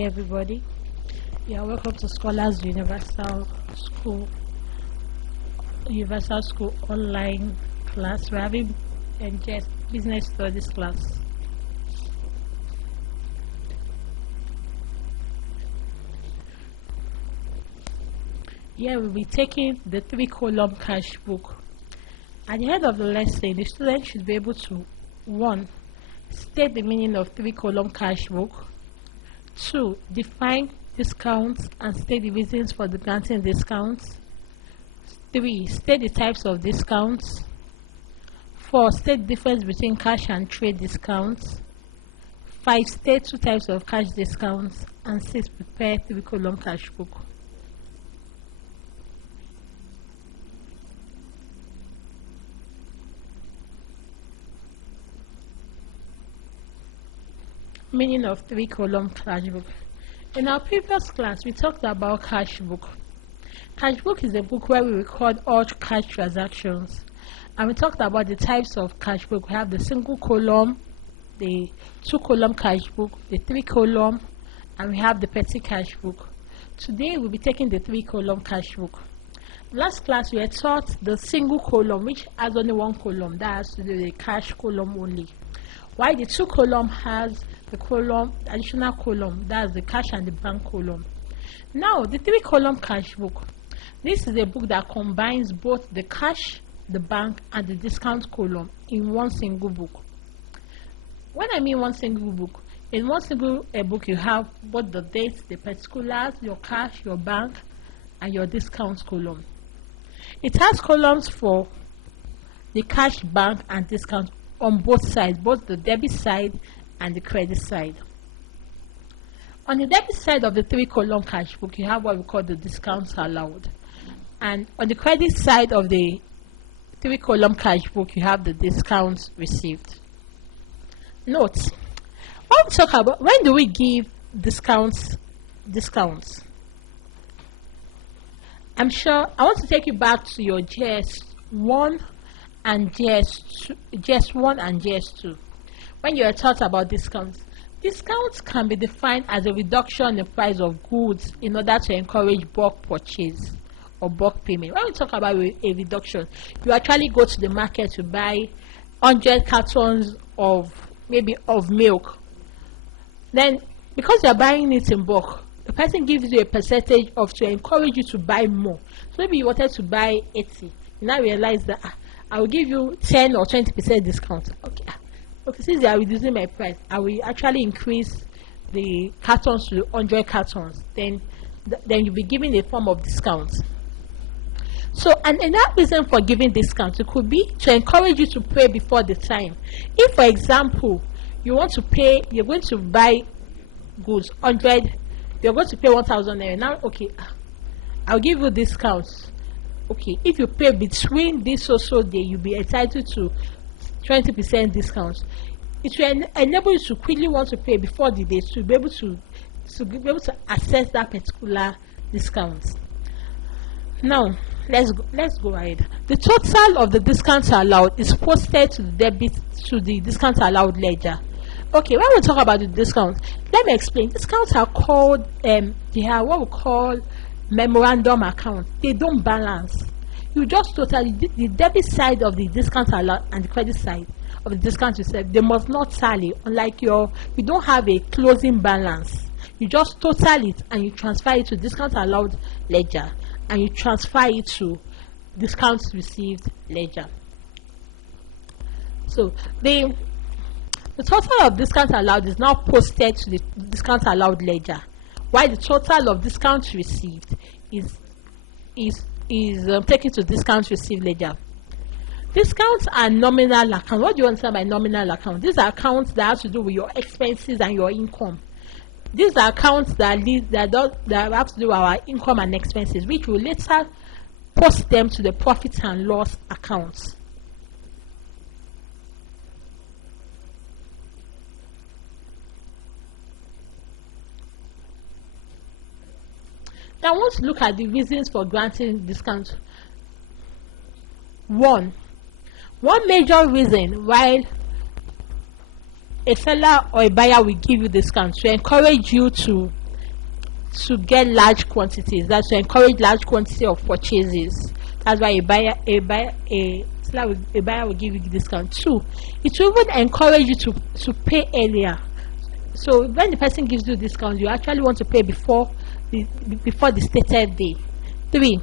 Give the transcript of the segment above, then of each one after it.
Everybody, yeah, welcome to Scholars Universal School online class. We're having just business studies class. Yeah, we'll be taking the 3-column cash book. At the end of the lesson, the student should be able to 1. State the meaning of 3-column cash book. 2. Define discounts and state the reasons for the granting discounts. 3. State the types of discounts. 4. State the difference between cash and trade discounts. 5. State 2 types of cash discounts. And 6. Prepare 3-column cash book. Meaning of 3-column cash book. In our previous class, we talked about cash book. Cash book is a book where we record all cash transactions, and we talked about the types of cash book. We have the single column, the 2-column cash book, the 3-column, and we have the petty cash book. Today we'll be taking the 3-column cash book. Last class we had taught the single column, which has only 1 column, that has to do with the cash column only, while the 2-column has the additional column, that's the cash and the bank column. Now the 3-column cash book, this is a book that combines both the cash, the bank, and the discount column in one single book. When I mean one single book, in one single book you have both the dates, the particulars, your cash, your bank, and your discount column. It has columns for the cash, bank, and discount on both sides, both the debit side and the credit side. On the debit side of the 3-column cash book, you have what we call the discounts allowed, and on the credit side of the 3-column cash book, you have the discounts received. Note, when do we give discounts? I'm sure I want to take you back to your JS1 and JS1 and JS2. When you are taught about discounts, discounts can be defined as a reduction in the price of goods in order to encourage bulk purchase or bulk payment. When we talk about a reduction, you actually go to the market to buy 100 cartons of milk. Then, because you are buying it in bulk, the person gives you a percentage to encourage you to buy more. So maybe you wanted to buy 80, you now realize that I will give you 10 or 20% discount. Okay, since they are reducing my price, I will actually increase the cartons to 100 cartons. Then you'll be giving a form of discount. So, and another reason for giving discounts, it could be to encourage you to pay before the time. If, for example, you want to pay, you're going to buy goods 100, you're going to pay 1,000 naira. Now, okay, I'll give you discounts. Okay, if you pay between this so day, you'll be entitled to 20% discounts. It will enable you to quickly want to pay before the date to be able to access that particular discount. Now let's go ahead. The total of the discounts allowed is posted to the discount allowed ledger. Okay, when we talk about the discounts, let me explain. Discounts are called they are what we call memorandum accounts. They don't balance. You just totally the debit side of the discount allowed and the credit side of the discount received, they must not tally. Unlike you don't have a closing balance. You just total it and you transfer it to discount allowed ledger, and you transfer it to discounts received ledger. So the total of discount allowed is now posted to the discount allowed ledger, while the total of discounts received is taken to discounts received ledger. Discounts are nominal accounts. What do you understand by nominal accounts? These are accounts that have to do with your expenses and your income. These are accounts that have to do with our income and expenses, which will later post them to the profit and loss accounts. Now, I want to look at the reasons for granting discounts. One major reason why a seller or a buyer will give you discounts to encourage you to to get large quantities. That's to encourage large quantity of purchases. That's why a buyer will give you discount. 2, it will even encourage you to pay earlier. So when the person gives you discount, you actually want to pay before the stated day. 3,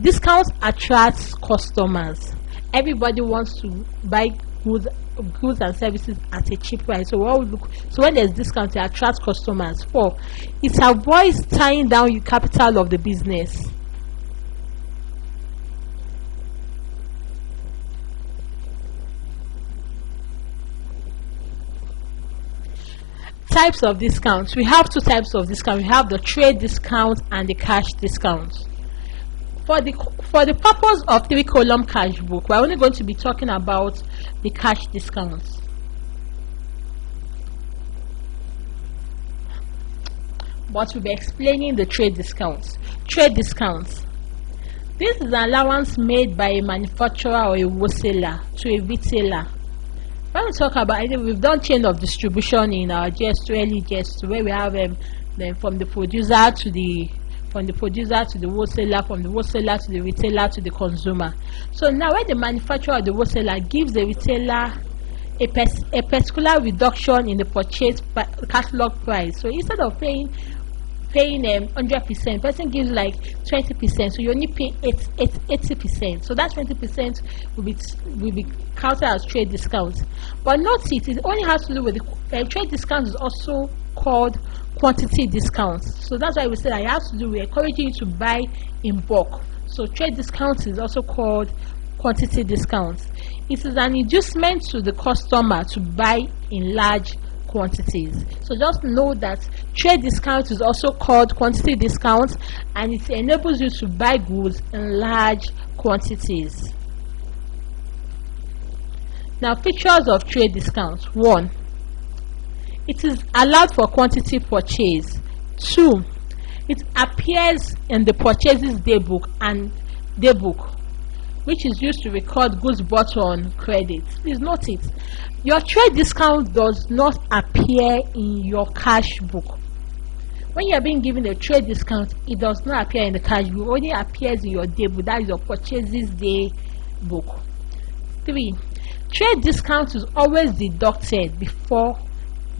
discounts attracts customers. Everybody wants to buy goods and services at a cheap price. So when there's discount, it attracts customers. 4, it avoids tying down your capital of the business. Types of discounts. We have 2 types of discount. We have the trade discount and the cash discount. For the purpose of 3-column cash book, we're only going to be talking about the cash discounts. But we'll be explaining the trade discounts. Trade discounts. This is an allowance made by a manufacturer or a wholesaler to a retailer. When we talk about it, we've done chain of distribution in our JS2, early JS2, where we have then from the producer to the wholesaler, from the wholesaler to the retailer to the consumer. So now when the manufacturer or the wholesaler gives the retailer a particular reduction in the purchase catalog price, so instead of paying 100%, person gives like 20%, so you only pay 80%. So that 20% will be counted as trade discounts. But note it only has to do with the trade discounts is also called quantity discounts. So that's why we say that it has to do with encouraging you to buy in bulk. So trade discounts is also called quantity discounts. It is an inducement to the customer to buy in large quantities. So just know that trade discount is also called quantity discount, and it enables you to buy goods in large quantities. Now, features of trade discount. 1, it is allowed for quantity purchase. 2, it appears in the purchases daybook and daybook, which is used to record goods bought on credit. Please note it. Your trade discount does not appear in your cash book. When you are being given a trade discount, it does not appear in the cash book. It only appears in your day book, that is your purchases day book. 3, trade discount is always deducted before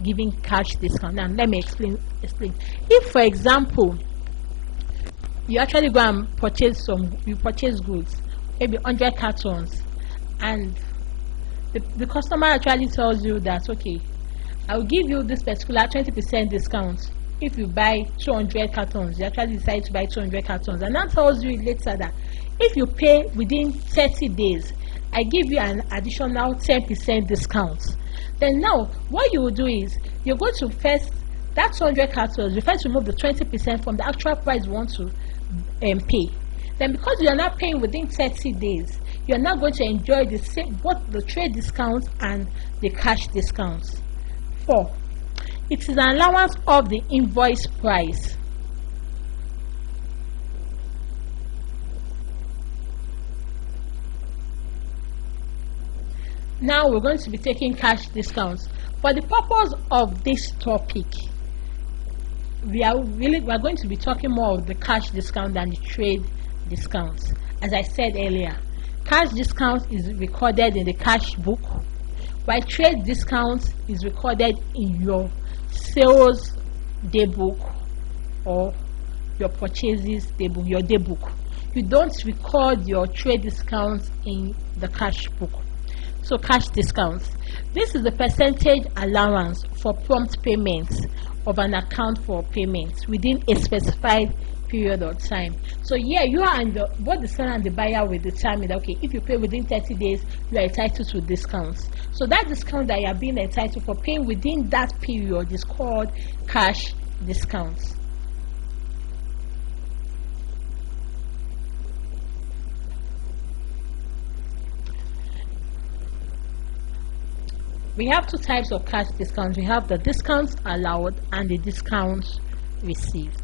giving cash discount. Now let me explain. If, for example, you actually go and purchase goods, maybe 100 cartons, and the customer actually tells you that, okay, I'll give you this particular 20% discount if you buy 200 cartons. You actually decide to buy 200 cartons, and that tells you later that if you pay within 30 days, I give you an additional 10% discount. Then now what you will do is you're going to first, that 200 cartons, you first remove the 20% from the actual price you want to pay. Then because you are not paying within 30 days, you are not going to enjoy the same, both the trade discounts and the cash discounts. 4, it is an allowance of the invoice price. Now we're going to be taking cash discounts. For the purpose of this topic, we are going to be talking more of the cash discount than the trade discounts. As I said earlier, cash discount is recorded in the cash book, while trade discount is recorded in your sales day book or your purchases day book, your day book. You don't record your trade discounts in the cash book. So cash discounts. This is the percentage allowance for prompt payments of an account for payments within a specified period of time. So yeah, you are both the seller and the buyer will determine that, okay, if you pay within 30 days, you are entitled to discounts. So that discount that you are being entitled for paying within that period is called cash discounts. We have 2 types of cash discounts. We have the discounts allowed and the discounts received.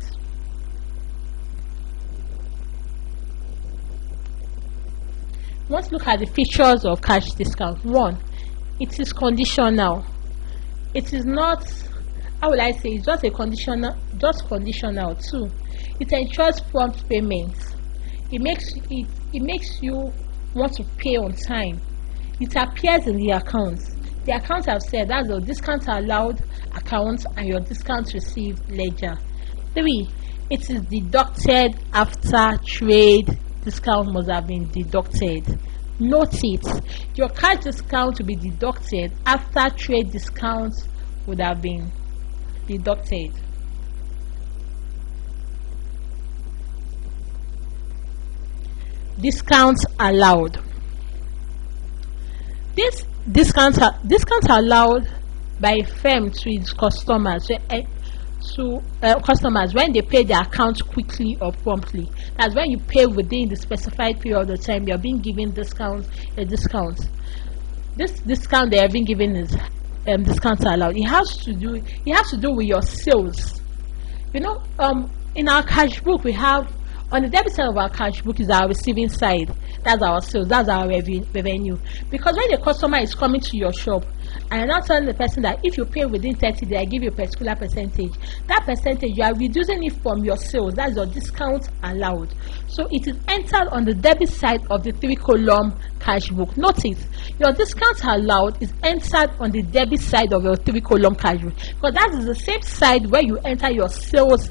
Let's look at the features of cash discount. 1, it is conditional. It is not how will I say, it's just a conditional too. It ensures prompt payments. It makes you want to pay on time. It appears in the accounts. The accounts have said that's your discount allowed account and your discount received ledger. 3. It is deducted after trade discount must have been deducted. Note it. Your cash discount will be deducted after trade discount would have been deducted. Discounts allowed. This discounts are allowed by a firm to its customers customers when they pay their account quickly or promptly. That's when you pay within the specified period of time. You're being given a discount. This discount they are being given is discounts allowed. It has to do with your sales. In our cash book we have, on the debit side of our cash book is our receiving side. That's our sales, that's our revenue. Because when the customer is coming to your shop and you're not telling the person that if you pay within 30 days, I give you a particular percentage, that percentage you are reducing it from your sales. That's your discount allowed. So it is entered on the debit side of the 3-column cash book. Notice, your discount allowed is entered on the debit side of your 3-column cash book, because that is the same side where you enter your sales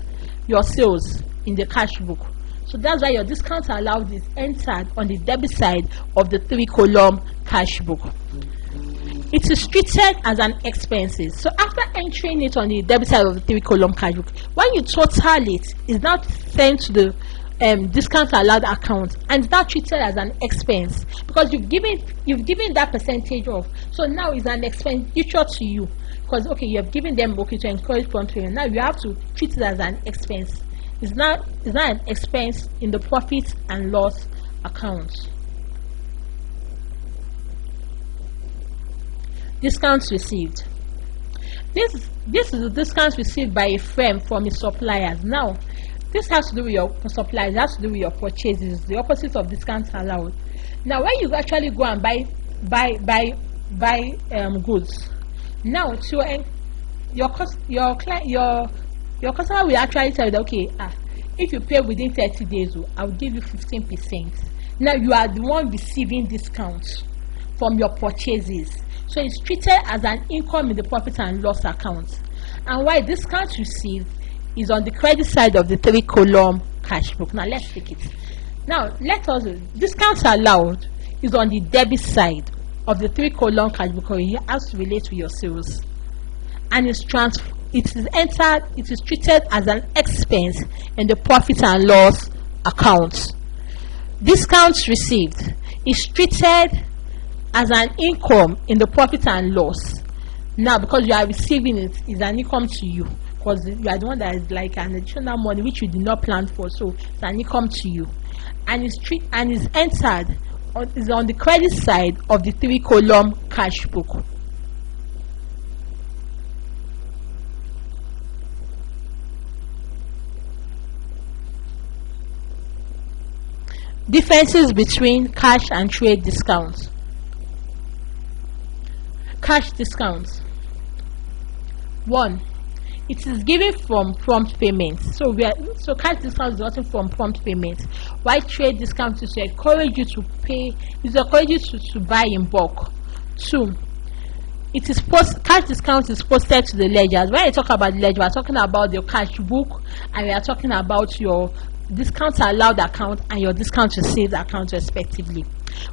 in the cash book. So that's why your discount allowed is entered on the debit side of the 3-column cash book. It is treated as an expenses. So after entering it on the debit side of the 3-column cash book, when you total it, it's now sent to the discount allowed account and it's now treated as an expense because you've given that percentage off. So now it's an expenditure to you because you have given them to encourage prompt payment. Now you have to treat it as an expense. It's not an expense in the profit and loss account. Discounts received. This is the discounts received by a firm from its suppliers. Now, this has to do with your suppliers. It has to do with your purchases. The opposite of discounts allowed. Now, when you actually go and buy goods, now your customer will actually tell you that, if you pay within 30 days, I'll give you 15%. Now you are the one receiving discounts from your purchases. So it's treated as an income in the profit and loss account. And why discounts received is on the credit side of the 3-column cash book. Now let's take it. Now discounts allowed is on the debit side of the 3-column cash book, because it has to relate to your sales. And it is treated as an expense in the profit and loss account. Discounts received is treated as an income in the profit and loss. Now, because you are receiving it, is an income to you, because you are the one that is like an additional money which you did not plan for, so it's an income to you, and is entered is on the credit side of the 3-column cash book. Differences between cash and trade discounts. Cash discounts. 1. It is given from prompt payments. So cash discount is gotten from prompt payments. While trade discount is to encourage you to pay, is to encourage you to buy in bulk. 2. Cash discount is posted to the ledgers. When I talk about the ledger, we are talking about your cash book, and we are talking about your discount allowed account and your discount received account respectively.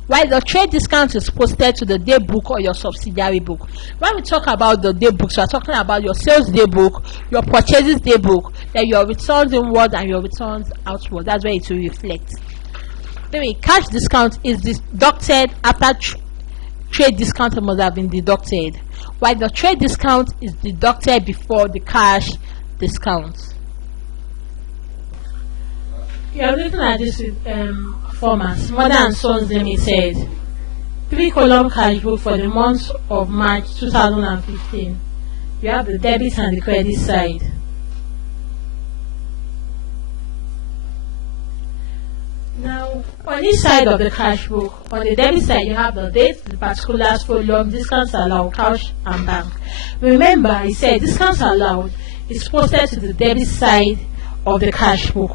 While the trade discount is posted to the day book or your subsidiary book. When we talk about the day books, we are talking about your sales day book, your purchases day book, then your returns inward and your returns outward. That's where it will reflect. Anyway, cash discount is deducted after trade discount must have been deducted, while the trade discount is deducted before the cash discount. You're looking at this with formats. Mother and Sons Limited, 3-column cash book for the month of March 2015. You have the debit and the credit side. Now, Now, on each side of the cash book, on the debit side, you have the date, the particulars, volume, discounts allowed, cash, and bank. Remember, I said discounts allowed is posted to the debit side of the cash book,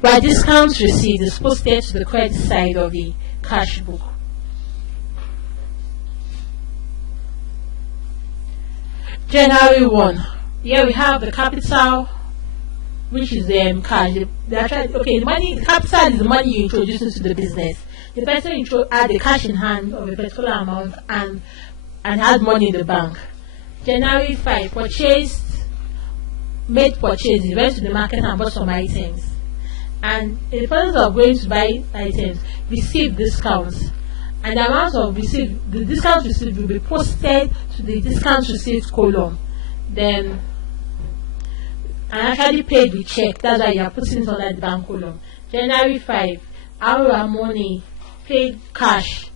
while discounts received is posted to the credit side of the cash book. January 1. Here we have the capital, which is cash. The money, the capital is the money you introduce into the business. The person had the cash in hand of a particular amount and had money in the bank. January 5, made purchases, went to the market and bought some items. And in the process of going to buy items, received discounts. And the amount of the discounts received will be posted to the discounts received column. Then, and actually paid with check. That's why you are putting it under the bank column. January 5, our money paid cash.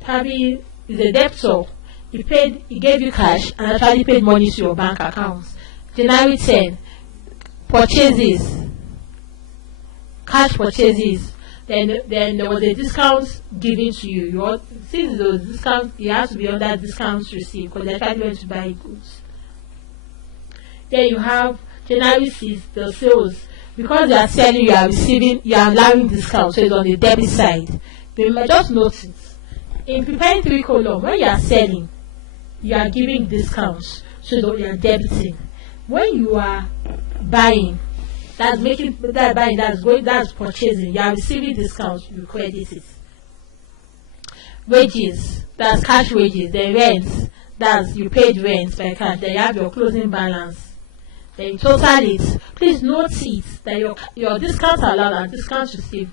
Probably is a debtor. He gave you cash and actually paid money to your bank account. January 10, purchases, cash purchases. Then there was a discount given to you. Since those discounts, you have to be under discounts received because they actually went to buy goods. Then you have January 6, the sales. Because you are selling, you are allowing discounts, so it's on the debit side. Remember, just notice, in preparing 3 columns, when you are selling, you are giving discounts, so you are debiting. When you are buying, that's purchasing, you are receiving discounts, you credit it. Wages, that's cash wages. Then rents, that's you paid rent by cash. Then you have your closing balance. Then you total it. Please note it that your discounts allowed and discounts received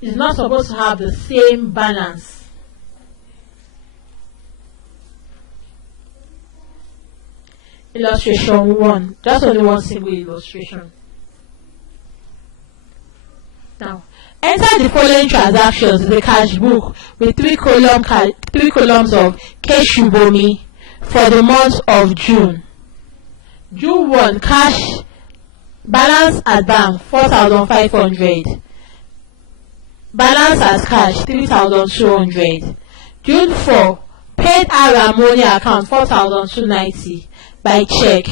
is not supposed to have the same balance. Illustration 1. Just only one single illustration. Now, enter the following transactions in the cash book with 3 columns of Keshubomi for the month of June. June 1, cash balance at bank 4,500. Balance as cash 3,200. June 4, paid our money account 4,290 by check.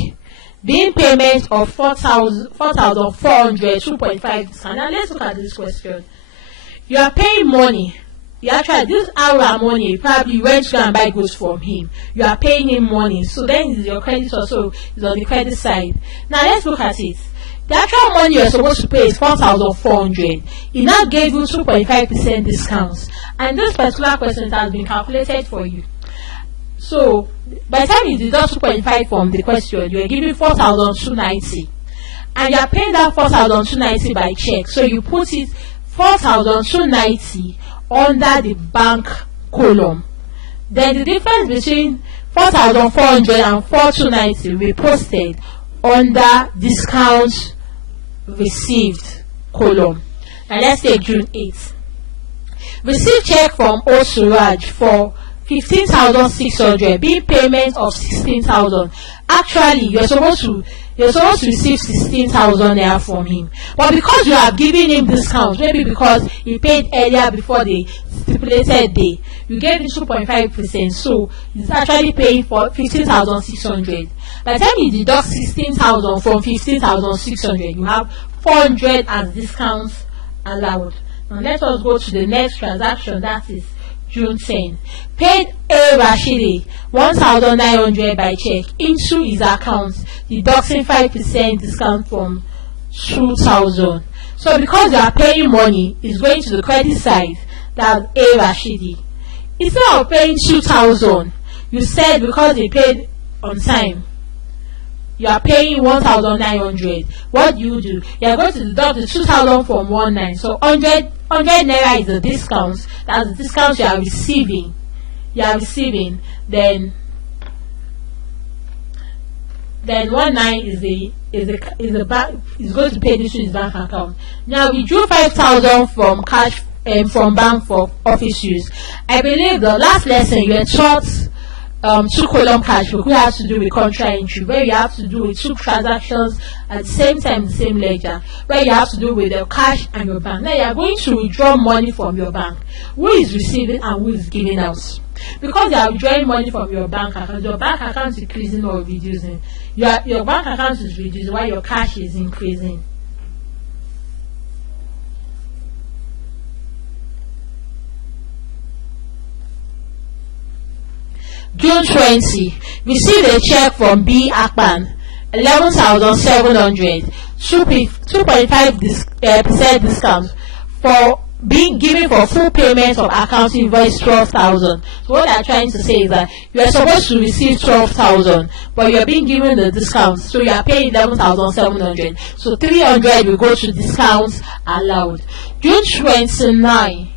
Being payment of 4,400, 2.5 discount. Now let's look at this question. You are paying money. You actually, this our money, probably you went to and buy goods from him. You are paying him money. So then is your credit also is on the credit side. Now let's look at it. The actual money you're supposed to pay is 4,400. He now gave you 2.5% discounts. And this particular question has been calculated for you. So by the time you deduct 2.5 from the question, you are giving 4,290. And you are paying that 4,290 by check. So you put it 4,290 under the bank column. Then the difference between 4,400 and 4,290 will be posted under discounts received column. And let's take June 8th. Received check from O Suraj for 15,600, being payment of 16,000. Actually, you're supposed to receive 16,000 naira from him, but because you have given him discounts, maybe because he paid earlier before the stipulated day, you gave him 2.5%, so he's actually paying for 15,600. By the time you deduct 16,000 from 15,600, you have 400 as discounts allowed. Now let us go to the next transaction, that is June 10. Paid A Rashidi 1,900 by check into his account, deducting 5% discount from 2,000. So because you are paying money, it's going to the credit side, that's A Rashidi. Instead of paying 2,000, you said because he paid on time, you are paying 1,900. What do? You are going to deduct the 2,000 from 19. So 100 naira is the discount. That's the discount you are receiving. Then 19 is going to pay this to his bank account. Now we drew 5,000 from cash from bank for office use. I believe the last lesson you were taught two-column cash book, which has to do with contra entry, where you have to do with two transactions at the same time, the same ledger, where you have to do with the cash and your bank. Now you are going to withdraw money from your bank. Who is receiving and who is giving out? Because you are withdrawing money from your bank account is increasing or reducing. Your bank account is reducing while your cash is increasing. June 20, received a check from B. Akpan, 11,700, 2.5% discount for being given for full payment of account invoice 12,000. So what they are trying to say is that you are supposed to receive 12,000, but you are being given the discount, so you are paying 11,700. So 300 will go to discounts allowed. June 29.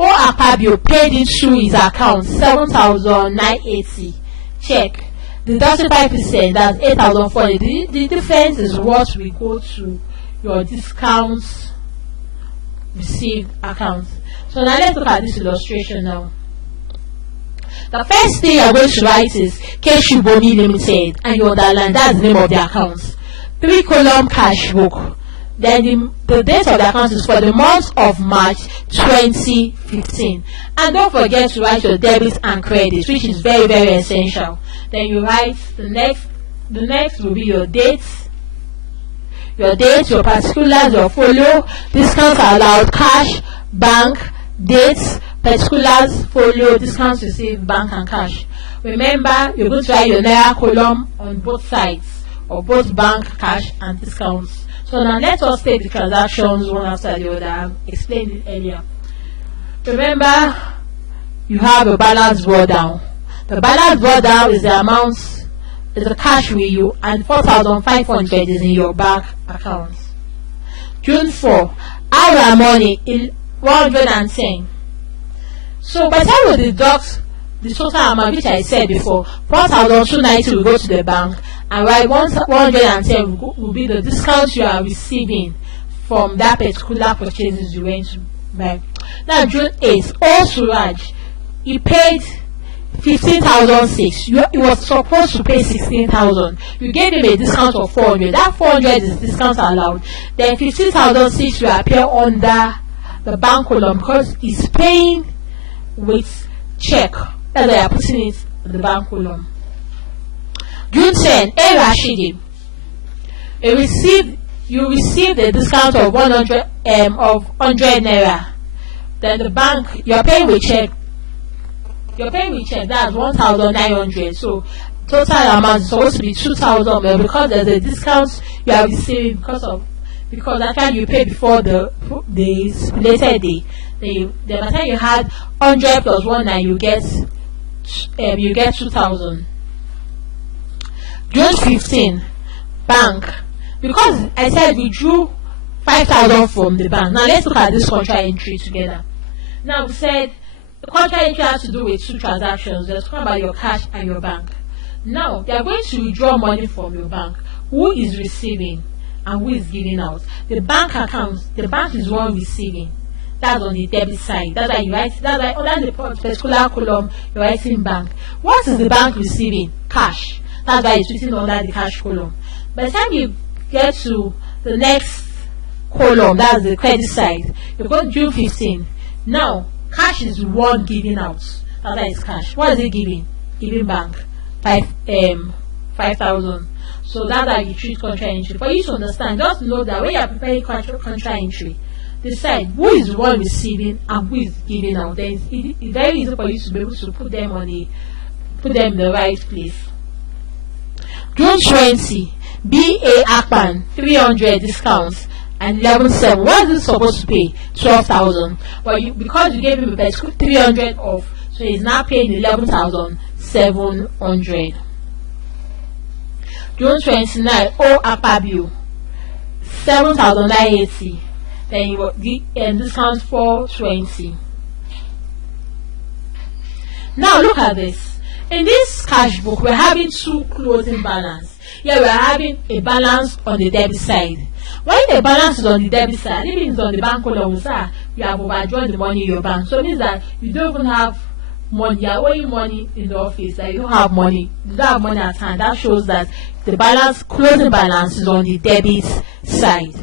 O Akpabio paid into his account 7,980. Check. The 35%, that's 8,400. The difference is what will go to your discounts received account. So now let's look at this illustration now. The first thing you're going to write is Keshubomi Limited, and you underline that's the name of the account. 3-column cash book. Then the date of the account is for the month of March 2015. And don't forget to write your debits and credits, which is very, very essential. Then you write the next will be your dates, your particulars, your folio, discounts allowed, cash, bank, dates, particulars, folio, discounts received, bank and cash. Remember, you're going to write your Naira column on both sides, or both bank, cash, and discounts. So now let us take the transactions one after the other. I've explained it earlier. Remember, you have a balance drawdown. The balance drawdown is the amount, is the cash with you, and 4,500 is in your bank account. June 4, our money in 110. So by the time we deduct the total amount, which I said before, 4,290 will go to the bank, and right 110 will be the discount you are receiving from that particular purchases you went to buy. Now June 8, O Suraj, he paid 15,006. He was supposed to pay 16,000. You gave him a discount of 400. That 400 is discount allowed. Then 15,006 will appear under the bank column because he's paying with check. That's why I'm putting it in the bank column. June 10, A Rashidi, you received a discount of 100 naira. Then the bank, you're paying with check. That's 1,900. So total amount is supposed to be 2,000, but because there's a discount you are receiving because actually you pay before the stipulated day. Then by the time you had 100 plus 1, you get 2,000. June 15, bank. Because I said we drew 5,000 from the bank. Now let's look at this contra entry together. Now we said the contra entry has to do with two transactions. Let's talk about your cash and your bank. Now they are going to withdraw money from your bank. Who is receiving and who is giving out? The bank account. The bank is one receiving. That's on the debit side. That's why you write. That's why under the particular column you're writing bank. What is the bank receiving? Cash. That's why it's written under the cash column. By the time you get to the next column, that's the credit side, you go to June 15. Now, cash is one giving out. That's why it's cash. What is it giving? Giving bank 5,000. So that's how you treat contra entry. For you to understand, just know that when you are preparing contra entry, decide who is the one receiving and who is giving out. Then it's very easy for you to be able to put them in the right place. June 20, B.A. Akpan, 300 discounts and 11,700. What is it supposed to pay? 12,000. But because you gave him a 300 off, so he's now paying 11,700. June 29, O Akpabio, 7,980. Then you will discount 420. Now look at this. In this cash book, we're having two closing balance. Here we're having a balance on the debit side. When the balance is on the debit side, it means on the bank column, you have overdrawn the money in your bank. So it means that you don't even have money, you're owing money in the office, that you don't have money, you don't have money at hand, that shows that the balance, closing balance, is on the debit side.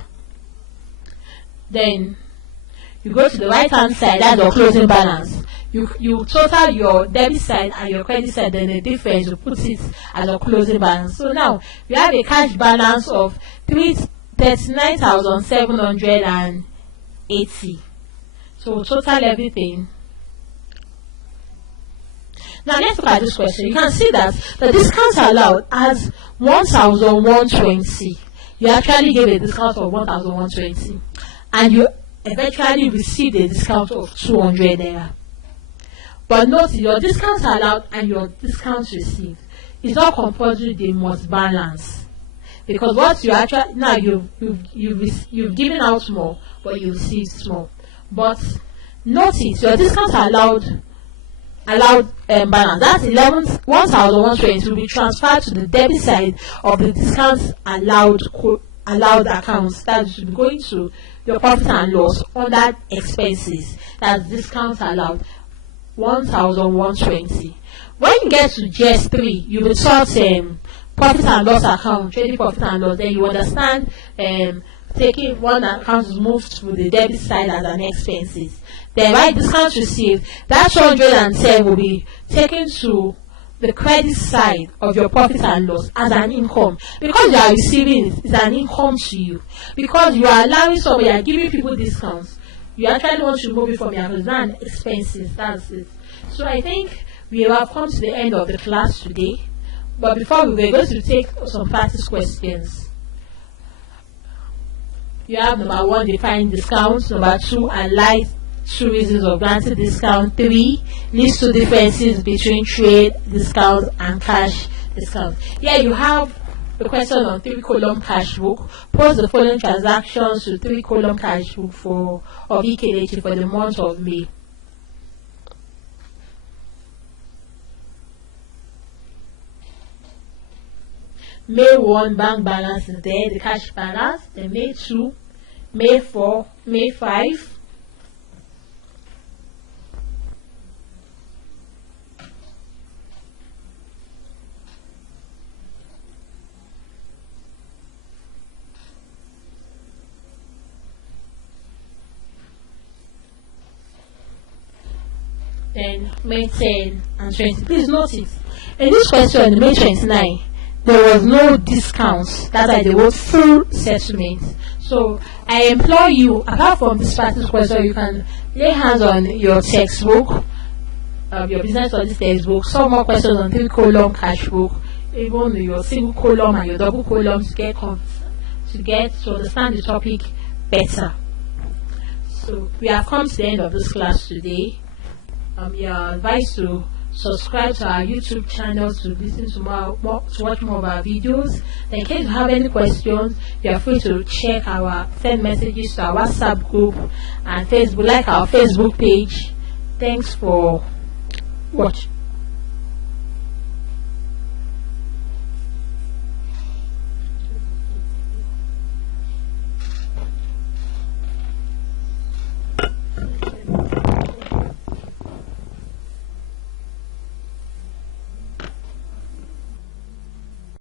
Then you go to the right hand side, that's your closing balance. You total your debit side and your credit side, then the difference you put it as your closing balance. So now we have a cash balance of 39,780. So total everything. Now let's look at this question. You can see that the discount allowed as 1,120. You actually gave a discount of 1,120, and you eventually received a discount of 200 naira. But notice, your discount allowed and your discount received is not compulsory, they must balance. Because what you actually, now you've given out more, but you received more. But notice, your discount allowed balance, that's 1,120, will be transferred to the debit side of the discounts allowed accounts. That should be going to your profit and loss under expenses. That's discounts allowed, 1,120. When you get to JS2, you will sort profit and loss account, trading profit and loss. Then you understand taking one account is moved to the debit side as an expenses. Then right discount received, that 210 will be taken to the credit side of your profit and loss as an income, because you are receiving it, it's an income to you, because you are allowing somebody, you are giving people discounts, you actually want to move it from your account expenses. That's it. So I think we have come to the end of the class today, but before we were going to take some practice questions. You have number 1, define discounts. Number 2, analyze 2 reasons of granting discount. 3, list 2 differences between trade discount and cash discount. Here you have the question on 3-column cash book. Post the following transactions to 3-column cash book of EKH for the month of May. May 1, bank balance is there, the cash balance. Then May 2, May 4, May 5. Then May 10 and 20. Please notice, in this question, May 29, there was no discounts. That's why they were full settlement. So I implore you, apart from this practice question, you can lay hands on your textbook, your business studies textbook, some more questions on 3-column cash book, even your single column and your double column to understand the topic better. So we have come to the end of this class today. You are advised to subscribe to our YouTube channel to listen to watch more of our videos. In case you have any questions, you are free to send messages to our WhatsApp group and Facebook, like our Facebook page. Thanks for watching.